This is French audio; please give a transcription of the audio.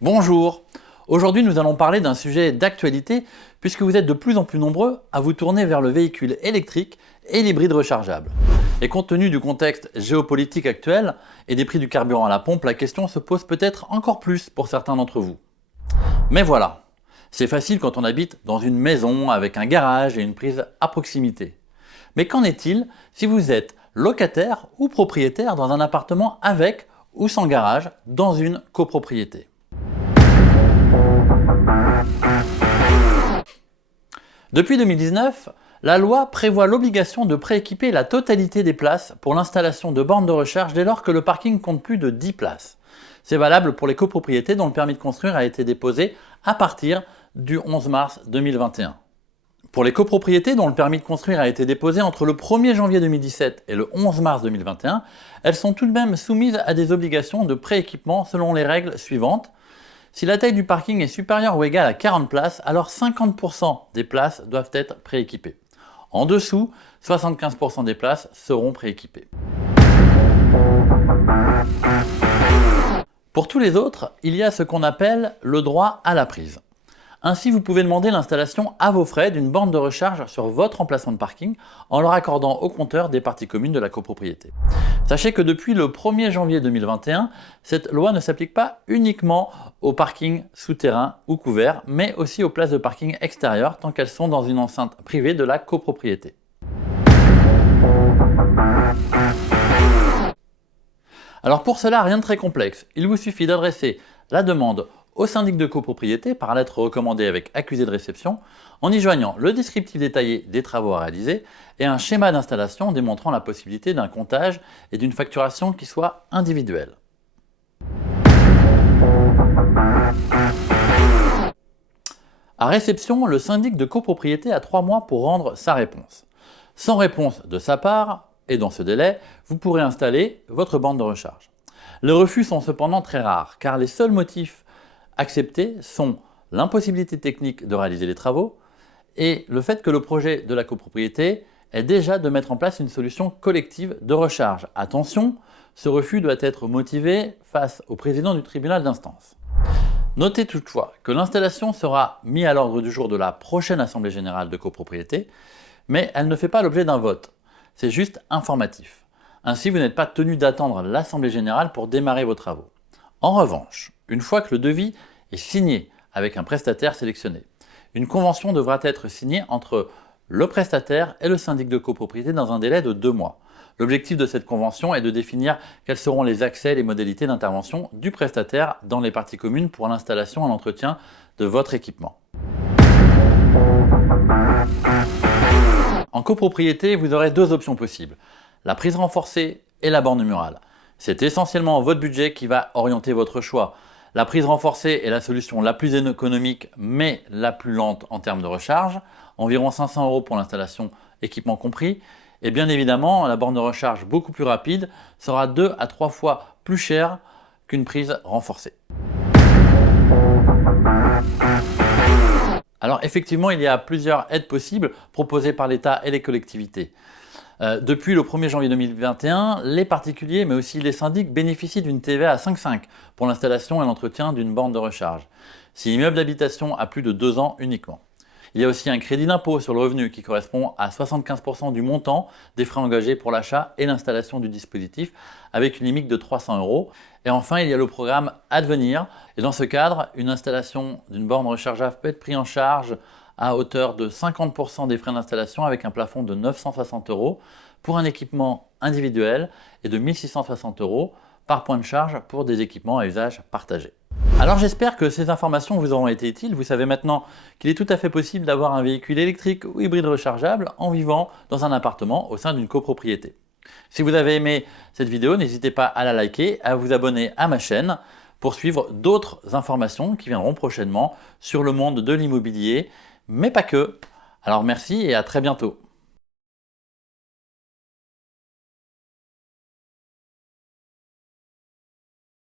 Bonjour! Aujourd'hui, nous allons parler d'un sujet d'actualité puisque vous êtes de plus en plus nombreux à vous tourner vers le véhicule électrique et l'hybride rechargeable. Et compte tenu du contexte géopolitique actuel et des prix du carburant à la pompe, la question se pose peut-être encore plus pour certains d'entre vous. Mais voilà, c'est facile quand on habite dans une maison avec un garage et une prise à proximité. Mais qu'en est-il si vous êtes locataire ou propriétaire dans un appartement avec ou sans garage dans une copropriété? Depuis 2019, la loi prévoit l'obligation de prééquiper la totalité des places pour l'installation de bornes de recharge dès lors que le parking compte plus de 10 places. C'est valable pour les copropriétés dont le permis de construire a été déposé à partir du 11 mars 2021. Pour les copropriétés dont le permis de construire a été déposé entre le 1er janvier 2017 et le 11 mars 2021, elles sont tout de même soumises à des obligations de prééquipement selon les règles suivantes. Si la taille du parking est supérieure ou égale à 40 places, alors 50% des places doivent être prééquipées. En dessous, 75% des places seront prééquipées. Pour tous les autres, il y a ce qu'on appelle le droit à la prise. Ainsi, vous pouvez demander l'installation à vos frais d'une borne de recharge sur votre emplacement de parking en le raccordant au compteur des parties communes de la copropriété. Sachez que depuis le 1er janvier 2021, cette loi ne s'applique pas uniquement aux parkings souterrains ou couverts, mais aussi aux places de parking extérieures tant qu'elles sont dans une enceinte privée de la copropriété. Alors pour cela, rien de très complexe. Il vous suffit d'adresser la demande au syndic de copropriété par lettre recommandée avec accusé de réception, en y joignant le descriptif détaillé des travaux à réaliser et un schéma d'installation démontrant la possibilité d'un comptage et d'une facturation qui soit individuelle. À réception, le syndic de copropriété a 3 mois pour rendre sa réponse. Sans réponse de sa part, et dans ce délai, vous pourrez installer votre borne de recharge. Les refus sont cependant très rares, car les seuls motifs acceptés sont l'impossibilité technique de réaliser les travaux et le fait que le projet de la copropriété est déjà de mettre en place une solution collective de recharge. Attention, ce refus doit être motivé face au président du tribunal d'instance. Notez toutefois que l'installation sera mise à l'ordre du jour de la prochaine assemblée générale de copropriété, mais elle ne fait pas l'objet d'un vote. C'est juste informatif. Ainsi, vous n'êtes pas tenu d'attendre l'assemblée générale pour démarrer vos travaux. En revanche, une fois que le devis est signé avec un prestataire sélectionné, une convention devra être signée entre le prestataire et le syndic de copropriété dans un délai de 2 mois. L'objectif de cette convention est de définir quels seront les accès et les modalités d'intervention du prestataire dans les parties communes pour l'installation et l'entretien de votre équipement. En copropriété, vous aurez 2 options possibles, la prise renforcée et la borne murale. C'est essentiellement votre budget qui va orienter votre choix. La prise renforcée est la solution la plus économique mais la plus lente en termes de recharge, environ 500 € pour l'installation, équipement compris. Et bien évidemment, la borne de recharge beaucoup plus rapide sera 2 à 3 fois plus chère qu'une prise renforcée. Alors effectivement, il y a plusieurs aides possibles proposées par l'État et les collectivités. Depuis le 1er janvier 2021, les particuliers mais aussi les syndics bénéficient d'une TVA à 5,5 pour l'installation et l'entretien d'une borne de recharge. Si l'immeuble d'habitation a plus de 2 ans uniquement. Il y a aussi un crédit d'impôt sur le revenu qui correspond à 75% du montant des frais engagés pour l'achat et l'installation du dispositif avec une limite de 300 €. Et enfin, il y a le programme Advenir. Et dans ce cadre, une installation d'une borne rechargeable peut être prise en charge à hauteur de 50% des frais d'installation avec un plafond de 960 € pour un équipement individuel et de 1660 € par point de charge pour des équipements à usage partagé. Alors j'espère que ces informations vous auront été utiles. Vous savez maintenant qu'il est tout à fait possible d'avoir un véhicule électrique ou hybride rechargeable en vivant dans un appartement au sein d'une copropriété. Si vous avez aimé cette vidéo, n'hésitez pas à la liker, à vous abonner à ma chaîne pour suivre d'autres informations qui viendront prochainement sur le monde de l'immobilier, mais pas que. Alors merci et à très bientôt.